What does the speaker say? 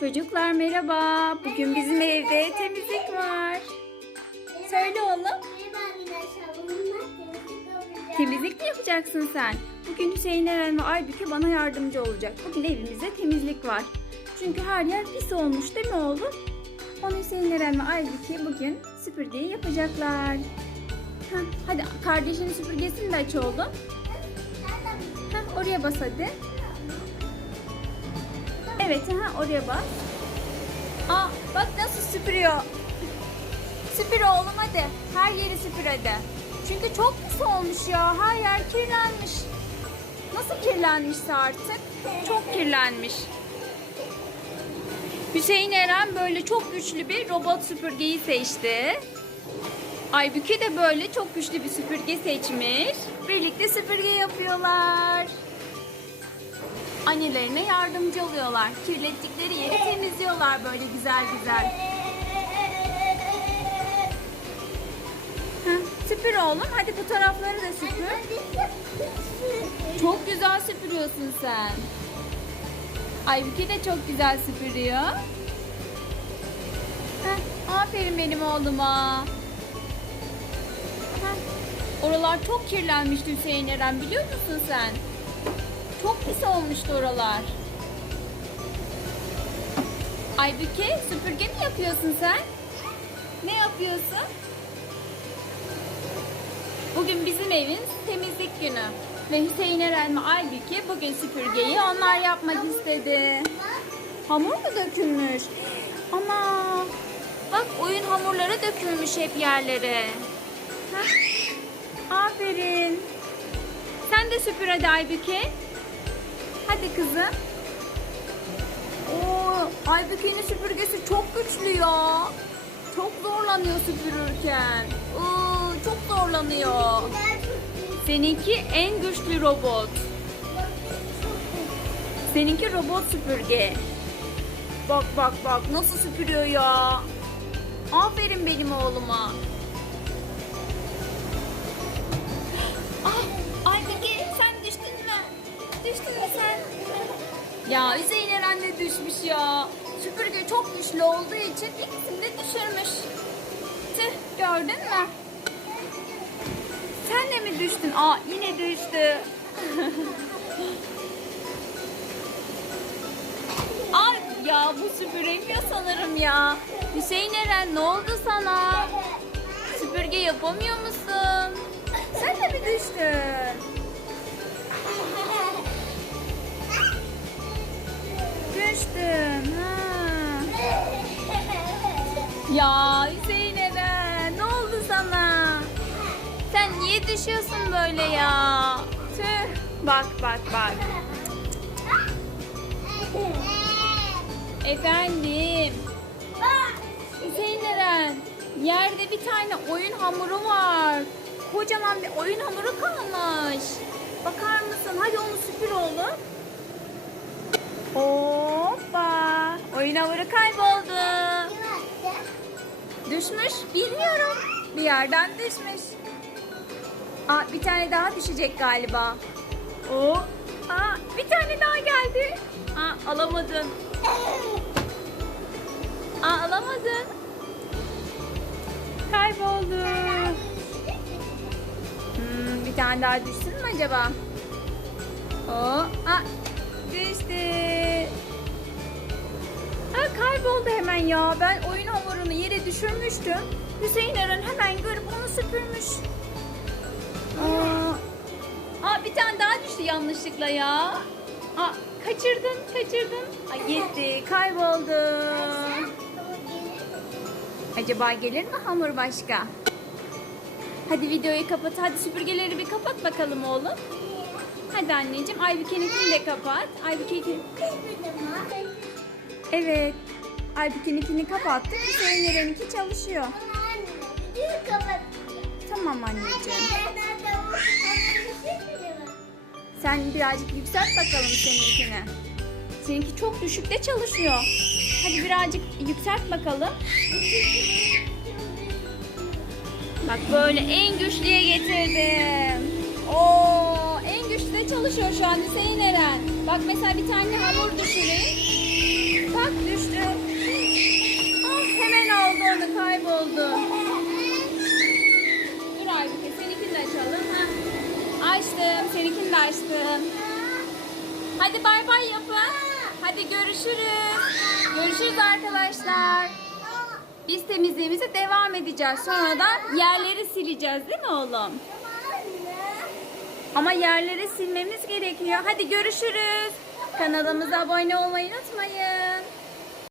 Çocuklar merhaba. Bugün bizim evde temizlik var. Söyle oğlum. Temizlik mi yapacaksın sen? Bugün Hüseyin Eren ve Aybüke bana yardımcı olacak. Bugün evimizde temizlik var. Çünkü her yer pis olmuş değil mi oğlum? Onu Hüseyin Eren ve Aybüke bugün süpürgeyi yapacaklar. Heh, hadi kardeşinin süpürgesini de aç oğlum. Heh, oraya bas hadi. Evet ha oraya bas. Aa bak nasıl süpürüyor. Süpür oğlum hadi. Her yeri süpür hadi. Çünkü çok pis olmuş ya. Her yer kirlenmiş. Nasıl kirlenmişse artık? Çok kirlenmiş. Hüseyin Eren böyle çok güçlü bir robot süpürgeyi seçti. Aybüke de böyle çok güçlü bir süpürge seçmiş. Birlikte süpürge yapıyorlar. Annelerine yardımcı oluyorlar. Kirlettikleri yeri temizliyorlar böyle güzel güzel. Hı, süpür oğlum. Hadi bu tarafları da süpür. Çok güzel süpürüyorsun sen. Aybüke de çok güzel süpürüyor. Heh, aferin benim oğluma. Heh, Oralar çok kirlenmişti Hüseyin Eren biliyor musun sen? Çok pis olmuştu oralar. Aybüke süpürge mi yapıyorsun sen? Ne yapıyorsun? Bugün bizim evin temizlik günü. Ve Hüseyin Eren ve Aybüke bugün süpürgeyi onlar yapmak istedi. Hamur mu dökülmüş? Ama bak oyun hamurları dökülmüş hep yerlere. Aferin. Sen de süpür hadi Aybüke. Hadi kızım. Oo, Aybüke'nin süpürgesi çok güçlü ya. Çok zorlanıyor süpürürken. Oo, çok zorlanıyor. Seninki en güçlü robot. Seninki robot süpürge. Bak bak bak nasıl süpürüyor ya. Aferin benim oğluma. Ah, Ya Hüseyin Eren de düşmüş ya. Süpürge çok güçlü olduğu için ikisini de düşürmüş. Tüh gördün mü? Sen de mi düştün? Aa yine düştü. Ay ya bu süpüremiyor sanırım ya. Hüseyin Eren ne oldu sana? Süpürge yapamıyor musun? Sen de mi? Düştün. Ya Hüseyin Eren ne oldu sana? Sen niye düşüyorsun böyle ya? Tüh. Bak bak bak. Efendim. Hüseyin Eren. Yerde bir tane oyun hamuru var. Kocaman bir oyun hamuru kalmış. Bakar mısın? Hadi onu süpür oğlum. Hoppa. Oyun hamuru kayboldu. Düşmüş. Bilmiyorum. Bir yerden düşmüş. Aa, bir tane daha düşecek galiba. O. Aa, bir tane daha geldi. Aa, alamadın. Aa, alamadın. Kayboldu. Hmm, bir tane daha düşsün mü acaba? O. Aa, düştü. Aa, kayboldu hemen ya. Ben oyun hamurunu yere düşürmüştüm. Hüseyin Eren hemen görüp onu süpürmüş. Aa, aa, bir tane daha düştü yanlışlıkla ya. Aa, kaçırdın, kaçırdın. Ay gitti, kayboldu. Acaba gelir mi hamur başka? Hadi videoyu kapat. Hadi süpürgeleri bir kapat bakalım oğlum. Hadi anneciğim. Aybüke'ninkini de kapat. Aybüke'ninkini... Evet. Aybüke'ninkini kapattık. Hüseyin Eren'inki çalışıyor. Tamam anneciğim. Sen birazcık yükselt bakalım seninkini. Seninki çok düşükte çalışıyor. Hadi birazcık yükselt bakalım. Bak böyle en güçlüye getirdim. Oo, en güçlü de çalışıyor şu an Hüseyin Eren. Bak mesela bir tane hamur düşüreyim. Hadi bay bay yapın. Hadi görüşürüz. Görüşürüz arkadaşlar. Biz temizliğimize devam edeceğiz. Sonra da yerleri sileceğiz değil mi oğlum? Ama yerleri silmemiz gerekiyor. Hadi görüşürüz. Kanalımıza abone olmayı unutmayın.